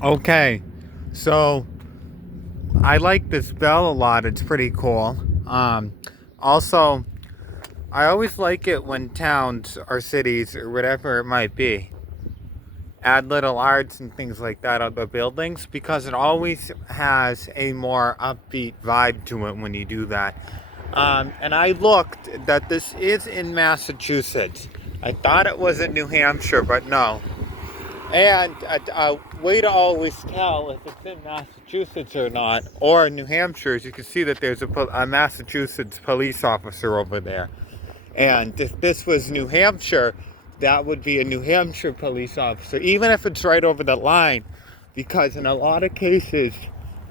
Okay, so I like this bell a lot. It's pretty cool. Um, Also, I always like it when towns or cities or whatever it might be add little arts and things like that on the buildings because it always has a more upbeat vibe to it when you do that. And I looked that this is in Massachusetts. I thought it was in New Hampshire, but no. And a way to always tell if it's in Massachusetts or not, or in New Hampshire, is you can see that there's a Massachusetts police officer over there. And if this was New Hampshire, that would be a New Hampshire police officer, even if it's right over the line, because in a lot of cases,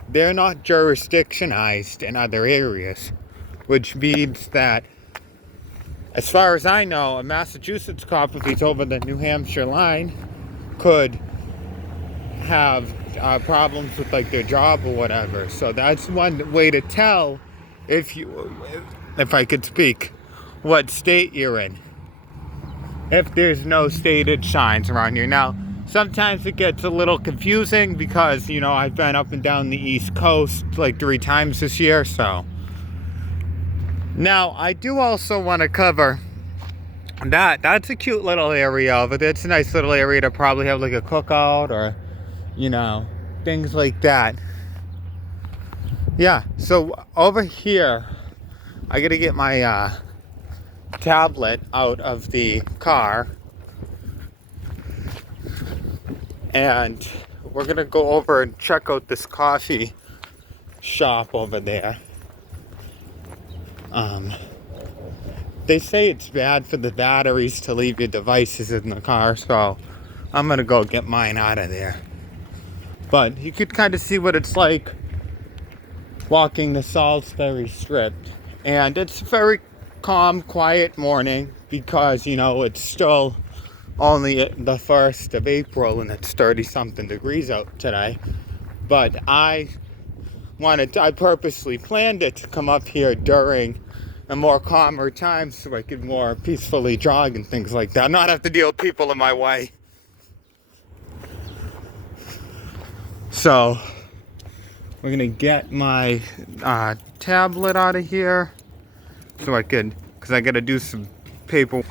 they're not jurisdictionized in other areas, which means that, as far as I know, a Massachusetts cop, if he's over the New Hampshire line, could have problems with like their job or whatever. So that's one way to tell if I could speak, what state you're in. If there's no stated signs around here. Now, sometimes it gets a little confusing because, I've been up and down the East Coast like 3 times this year, so. Now, I do also want to cover that's a cute little area of it. It's a nice little area to probably have like a cookout or, things like that. Yeah, so over here, I gotta get my tablet out of the car, and we're gonna go over and check out this coffee shop over there. They say it's bad for the batteries to leave your devices in the car, so I'm gonna go get mine out of there. But you could kind of see what it's like walking the Salisbury Strip, and it's a very calm, quiet morning because it's still only the 1st of April and it's 30 something degrees out today. But I purposely planned it to come up here during a more calmer time so I could more peacefully jog and things like that, not have to deal with people in my way. So we're gonna get my tablet out of here so because I gotta do some paper.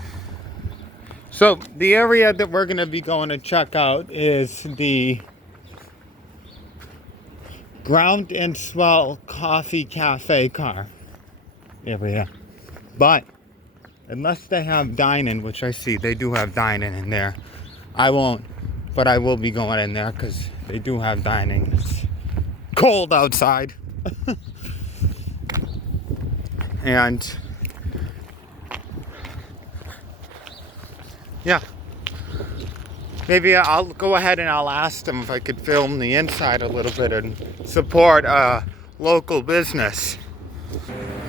So the area that we're gonna be going to check out is the Ground and Swell Coffee Cafe car area. But unless they have dining, which I see they do have dining in there, I won't, but I will be going in there because they do have dining. It's cold outside. And yeah, maybe I'll go ahead and I'll ask them if I could film the inside a little bit and support a local business.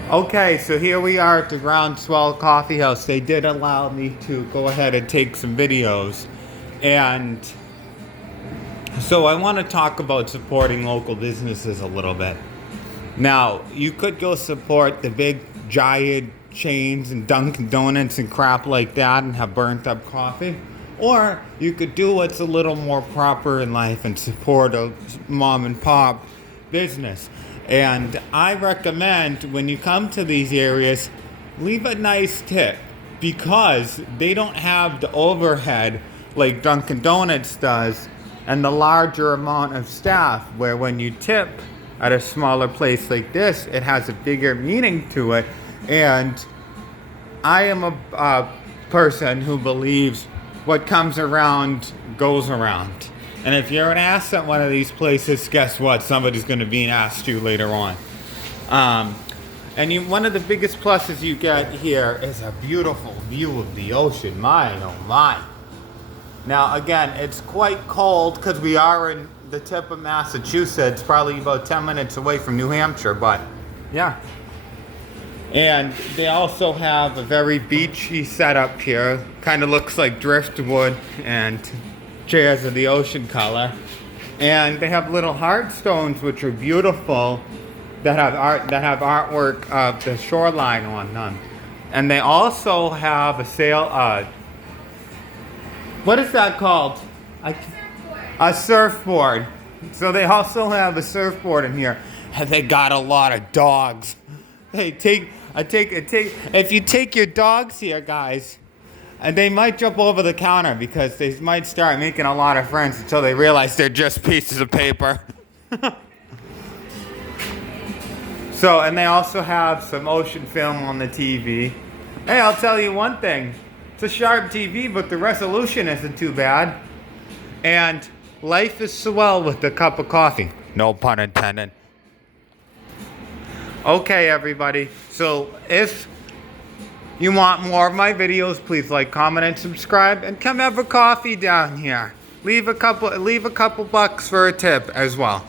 Okay, so here we are at the Groundswell Coffee House. They did allow me to go ahead and take some videos. And so I want to talk about supporting local businesses a little bit. Now, you could go support the big giant chains and Dunkin' Donuts and crap like that and have burnt up coffee. Or you could do what's a little more proper in life and support a mom and pop business. And I recommend when you come to these areas, leave a nice tip because they don't have the overhead like Dunkin' Donuts does and the larger amount of staff where when you tip at a smaller place like this, it has a bigger meaning to it. And I am a person who believes what comes around goes around. And if you're an ass at one of these places, guess what? Somebody's going to be an ass to you later on. One of the biggest pluses you get here is a beautiful view of the ocean. My, oh my. Now, again, it's quite cold because we are in the tip of Massachusetts, probably about 10 minutes away from New Hampshire, but yeah. And they also have a very beachy setup here. Kind of looks like driftwood and chairs of the ocean color. And they have little heart stones, which are beautiful, that have artwork of the shoreline on them. And they also have a what is that called? A surfboard. So they also have a surfboard in here, and they got a lot of dogs. If you take your dogs here, guys, and they might jump over the counter because they might start making a lot of friends until they realize they're just pieces of paper. So, and they also have some ocean film on the TV. Hey, I'll tell you one thing. It's a sharp TV, but the resolution isn't too bad. And life is swell with a cup of coffee. No pun intended. Okay, everybody. So, if you want more of my videos, please like, comment, and subscribe. And come have a coffee down here. Leave a couple bucks for a tip as well.